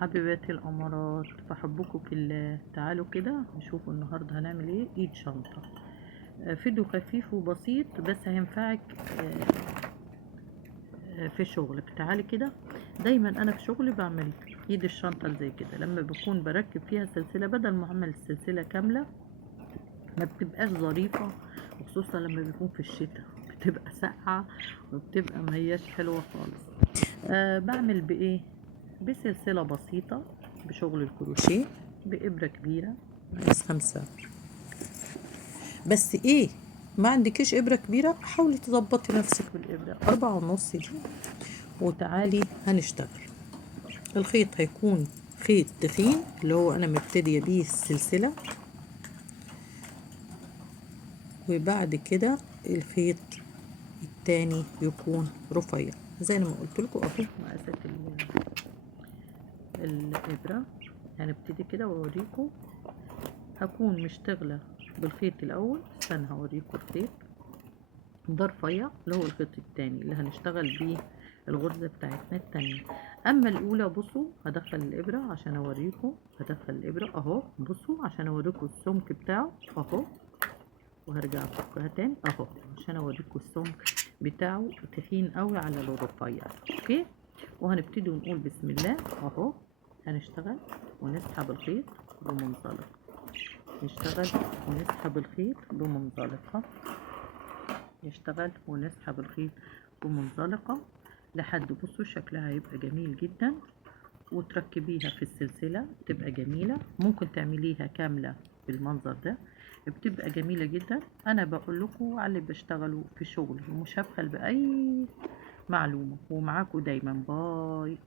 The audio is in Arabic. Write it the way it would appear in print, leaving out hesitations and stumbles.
حبيباتي الأمارات، بحبكم في الله. تعالوا كده نشوفوا النهاردة هنعمل ايه. ايد شنطة، فيديو خفيف وبسيط بس هينفعك في شغلك. تعالي كده. دايما انا في شغلي بعمل ايد الشنطة اللي زي كده لما بكون بركب فيها سلسلة، بدل ما اعمل السلسلة كاملة ما بتبقاش ظريفة، وخصوصا لما بيكون في الشتاء بتبقى ساقعة وبتبقى مهياش حلوة خالص. بعمل بايه؟ بسلسلة بسيطة، بشغل الكروشيه، بإبرة كبيرة مقاس 5. بس ايه، ما عندكيش إبرة كبيرة حاولي تظبطي نفسك بالإبرة 4.5 دي. وتعالي هنشتغل. الخيط هيكون خيط تخين اللي هو أنا مبتدية بيه السلسلة، وبعد كده الخيط التاني يكون رفيع زي ما قلت لكم اهو. مقاسات الإبرة هنبتدي كده واوريكم. هكون مشتغلة بالخيط الأول، استنى هوريكم الخيط ده رفيع اللي هو الخيط التاني اللي هنشتغل بيه الغرزة بتاعتنا التانية. أما الأولى بصوا، هدخل الإبرة عشان أوريكم. هدخل الإبرة أهو، بصوا عشان أوريكم السمك بتاعه أهو، وهرجع أفكها تاني أهو عشان أوريكم السمك بتاعه تخين قوي على الرفيع. أوكي، وهنبتدي ونقول بسم الله أهو. هنشتغل ونسحب الخيط بمنزلق، نشتغل ونسحب الخيط بمنزلقة، نشتغل ونسحب الخيط بمنزلقة لحد بصوا شكلها هيبقى جميل جدا، وتركبيها في السلسلة تبقى جميلة. ممكن تعمليها كاملة بالمنظر ده، بتبقى جميلة جدا. انا بقول لكم على اللي بشتغلوا في شغل ومش هبخل بأي معلومة، ومعاكم دايما. باي.